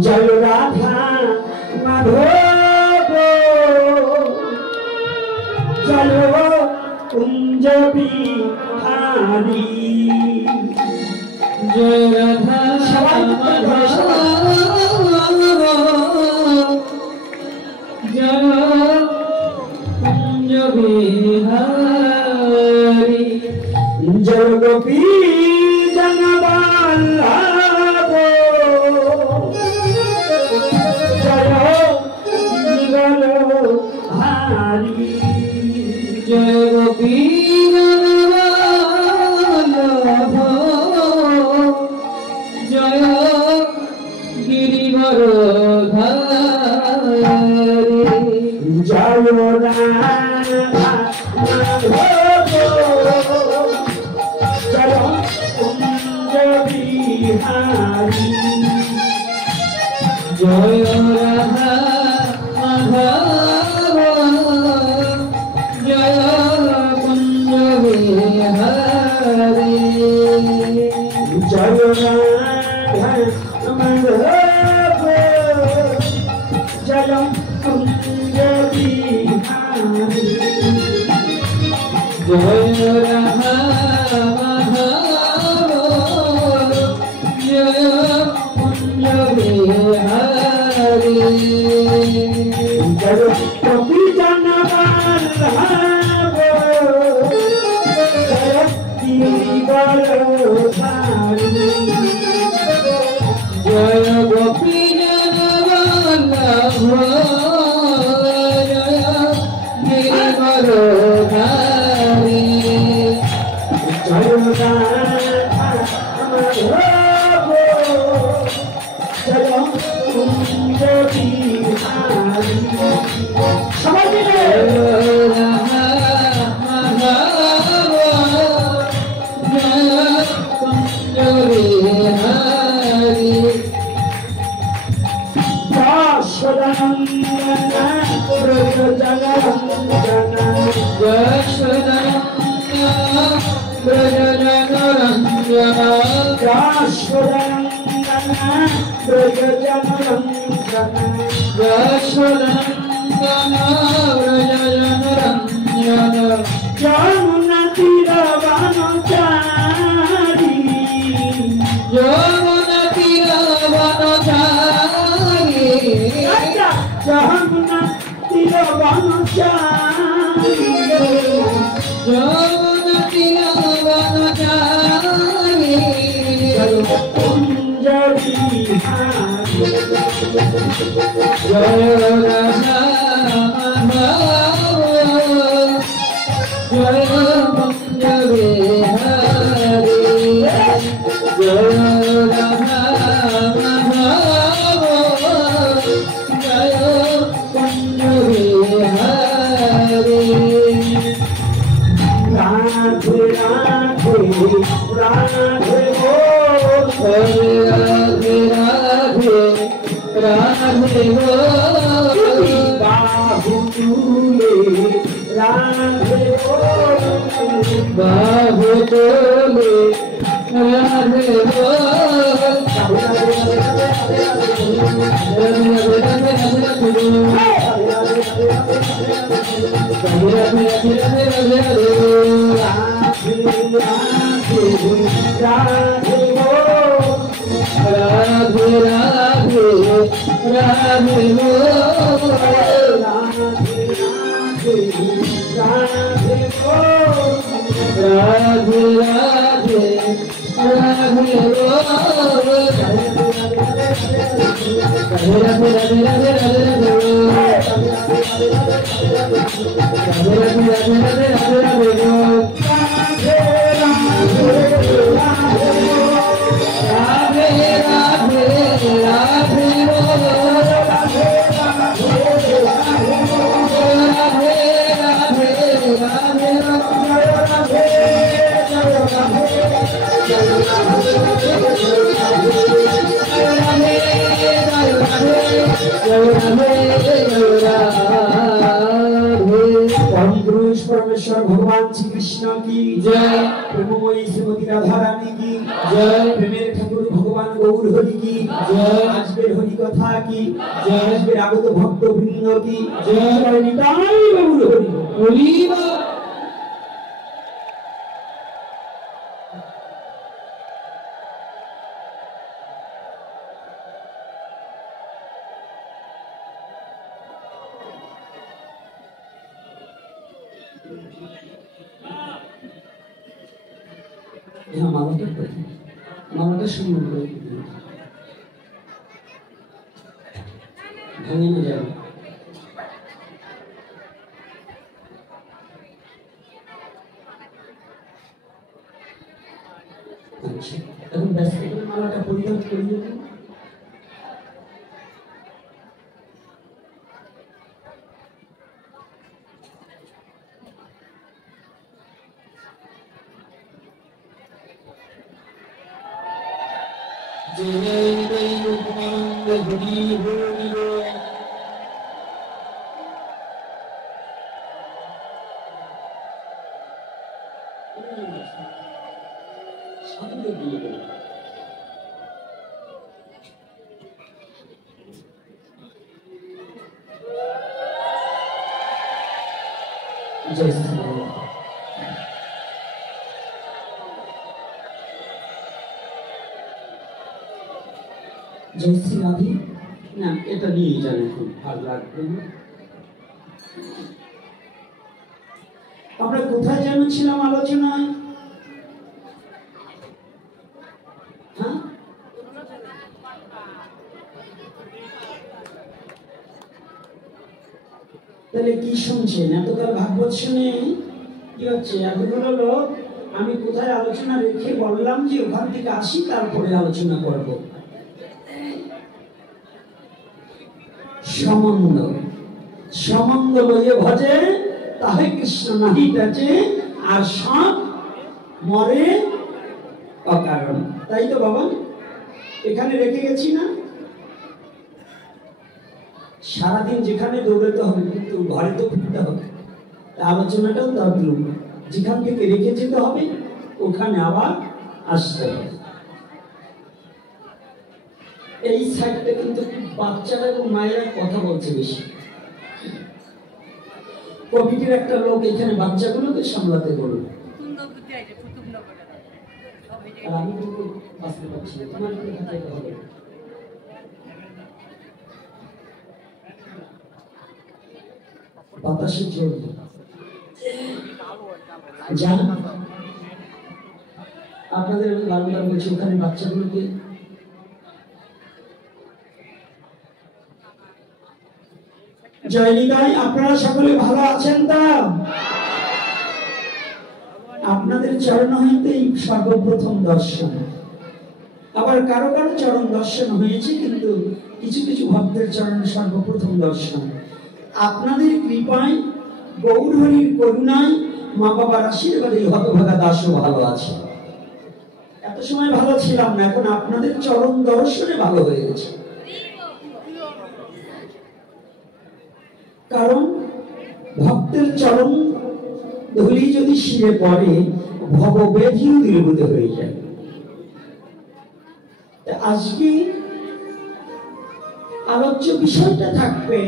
জয় রাধা মাধব জয় কুঞ্জ বিহারী জয় রাধা মাধব জয় কুঞ্জ বিহারী জয় গোপী জনবল্লভ জয় যুগল হারি জয় গোপী জনবল্লভ জয় গিরিবরধারী জয় রাধা মাধব জয় কুঞ্জ বিহারী জয় রাধা মাধব জয় কুঞ্জ বিহারী জয় রাধা মাধব জয় কুঞ্জ বিহারী জয় রাধা মাধব জয় কুঞ্জ বিহারী জয় গোপী জনবল্লভ জয় গিরিবরধারী জয় গোপী জনবল্লভ জয় গিরিবরধারী জয় রাধা মাধব জয় কুঞ্জ বিহারী সবাই মিলে রাধা মাধব জয় কুঞ্জ বিহারী যশোদানন্দন ব্রজ জগরঞ্জন যশোদানন্দন ব্রজ জগরঞ্জন যশোদানন্দন ব্রজ জগরঞ্জন যশোদানন্দন ব্রজ জগরঞ্জন যমুনা তীরবনচারী যমুনা তীরবনচারী যমুনা তীরবনচারী যমুনা তীরবনচারী কুঞ্জ বিহারী জয় রাধা মাধব জয় কুঞ্জ বিহারী জয় রাধা মাধব জয় কুঞ্জ বিহারী রাধে রাধে রাধে বল হরে রাধে রাধে রাধে বল বাহু তুলে রাধে বল বাহু তোলে রাধে বল রাধে রাধে রাধে রাধে রাধে রাধে परमेश्वर भगवान श्री कृष्ण की जय। प्रेममयी श्रीमती राधा रानी की जय। प्रेमेर ठाकुर भगवान गौर हरि की जय। आजकेर हरि কথা কি, জয়। আজকের আগত ভক্তবৃন্দ কি, জয়। জয় নিতাই বাবুল হরি। হরি বল। হ্যাঁ, মালাটা কোথায়? মালাটা সুন্দর করে ভেঙে না যাবে। আচ্ছা, এখন ব্যস্ত করে মালাটা পরিধান করে দেবেন। জয় নিতাই গোপাল হরি হরি বল। সামনে দিয়ে দেবেন। জয় শ্রীরাম। জয় শ্রী রাধে। না, এটা নিয়ে যান, এখন আর লাগবে না। আমরা কোথায় যেন ছিলাম আলোচনায়? হ্যাঁ, তাহলে কি শুনছেন? এতকাল ভাগবত শুনে কি হচ্ছে? এখন হলো আমি কোথায় আলোচনা রেখে বললাম যে ওখান থেকে আসি, তারপরে আলোচনা করব। সম্বন্ধ সম্বন্ধ লইয়ে ভজে তাহে কৃষ্ণ নাহি ডাচে, আর সব মরে অকারণ। তাই তো বাবা, এখানে রেখে গেছি না? সারাদিন যেখানে দৌড়াতে হবে, কিন্তু ঘরে তো ফিরতে হবে। আলোচনাটাও তদ্রূপ, যেখান থেকে রেখে যেতে হবে ওখানে আবার আসতে হবে। এই সাইডটা কিন্তু বাচ্চারা এবং মায়েরা কথা বলছে বেশি। কমিটির একটা লোক এখানে বাচ্চাগুলোকে সামলাতে বলুন। আর আমি কিন্তু আসতে পারছি না, তোমার কিন্তু হাতে হবে। বাতাসের জন্য যান, আপনাদের বারবার বলছি ওখানে বাচ্চাগুলোকে জয় নিতাই। আপনারা সকলে ভালো আছেন তো? আপনাদের চরণ হইতেই সর্বপ্রথম দর্শন। আবার কারো কারো চরণ দর্শন হয়েছে, কিন্তু কিছু কিছু ভক্তের চরণ সর্বপ্রথম দর্শন। আপনাদের কৃপায়, গৌর হরির করুণায়, মা বাবার আশীর্বাদে হতভাগা দাসও ভালো আছে। এত সময় ভালো ছিলাম না, এখন আপনাদের চরণ দর্শনে ভালো হয়ে গেছে। কারণ ভক্তের চরণ ধুলি যদি শিরে পড়ে, ভবব্যাধিও দূরীভূত হয়ে যায়। আজকে আলোচ্য বিষয়টা থাকবে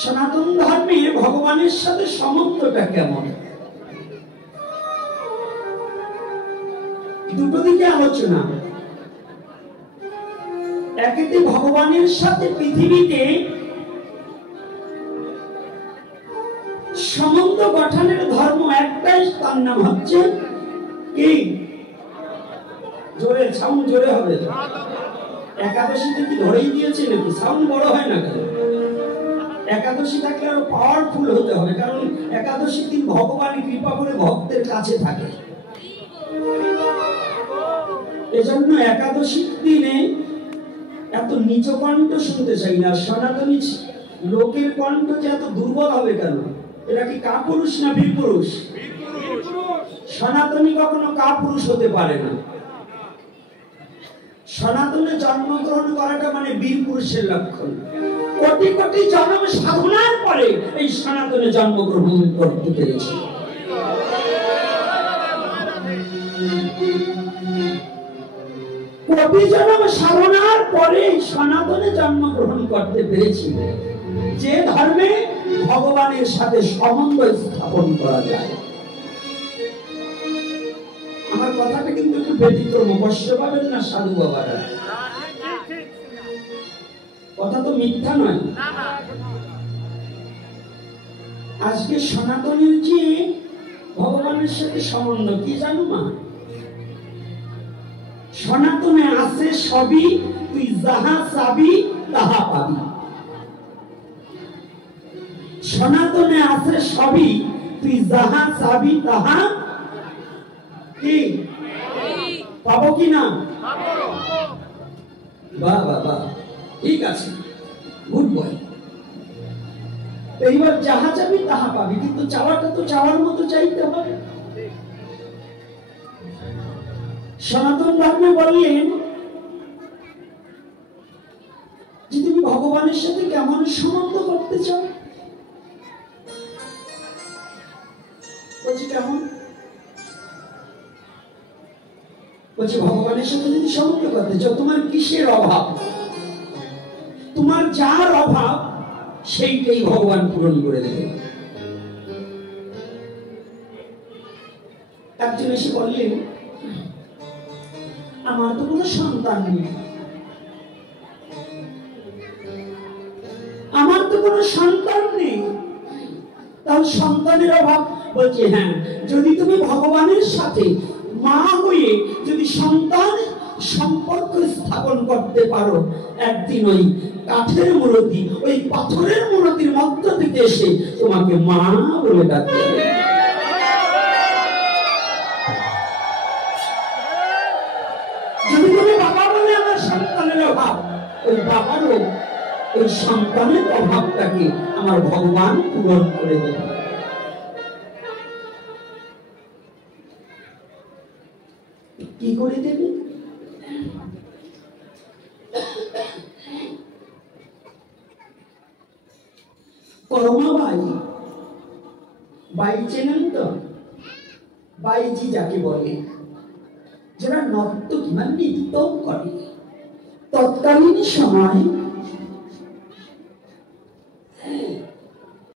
সনাতন ধর্মে ভগবানের সাথে সম্বন্ধটা কেমন। দুটো দিকে আলোচনা। একেতে ভগবানের সাথে পৃথিবীতে সম্বন্ধ গঠনের ধর্ম একটাই, তার নাম হচ্ছে কি? জোরে সাউন্ড জোরে হবে। একাদশীতে কি ধরেই দিয়েছে নাকি? সাউন্ড বড় হয় না কেন? একাদশী থাকলে আরো পাওয়ারফুল হতে হবে, কারণ একাদশীর দিন ভগবান কৃপা করে ভক্তের কাছে থাকে। এজন্য একাদশীর দিনে এত নিচ কণ্ঠ শুনতে চাই না। সনাতনী লোকের কণ্ঠ যে এত দুর্বল হবে কেন? এরা কি কাপুরুষ না বীর পুরুষ? সনাতনী কখনো কাপুরুষ হতে পারে না। সনাতনে জন্মগ্রহণ করাটা মানে বীর পুরুষের লক্ষণ। কোটি কোটি জন্ম সাধনার পরে এই সনাতনে জন্মগ্রহণ করতে পেরেছে। কোটি জন্ম সাধনার পরে সনাতনে জন্মগ্রহণ করতে পেরেছি, যে ধর্মে ভগবানের সাথে সম্বন্ধ স্থাপন করা যায়। আমার কথাটা কিন্তু একটু ব্যতিক্রম, কষ্ট পাবেন না সাধু বাবারা, কথা তো মিথ্যা নয়। আজকে সনাতনের যে ভগবানের সাথে সম্বন্ধ কি জানো মা? সনাতনে আছে সবই, তুই যাহা চাবি তাহা পাবি। সনাতনে আছে সবই, তুই যাহা চাবি তাহা কি পাবো কি না? বাহ বাহ বাহ, ঠিক আছে, গুড বয়। এইবার যাহা চাবি তাহা পাবি, কিন্তু চাওয়াটা তো চাওয়ার মতো চাইতে হবে। সনাতন ধর্মে বললেন যে তুমি ভগবানের সাথে কেমন সম্বন্ধ করতে চাও? বলছি কেমন? বলছি ভগবানের সাথে যদি সম্বন্ধ করতে চাও, তোমার কিসের অভাব? তোমার যার অভাব সেইটাই ভগবান পূরণ করে দেবে। একজন এসে বললেন, আমার তো কোনো সন্তান নেই, আমার তো কোনো সন্তান নেই, তাহলে সন্তানের অভাব? বলছে হ্যাঁ, যদি তুমি ভগবানের সাথে মা হয়ে যদি সন্তান সম্পর্ক স্থাপন করতে পারো, একদিন ওই কাঠের মূর্তি, ওই পাথরের মূর্তির মধ্য থেকে এসে তোমাকে মা বলে ডাকবে। যদি তুমি বাবা বলে আমার সন্তানের অভাব, ওই বাবারও ওই সন্তানের অভাবটাকে আমার ভগবান পূরণ করে দেবে। কি করে দেবে? করমাবাই, বাই চেনেন তো? বাইজি যাকে বলে, যারা নর্তকী মানে নৃত্য করে, তৎকালীন সময়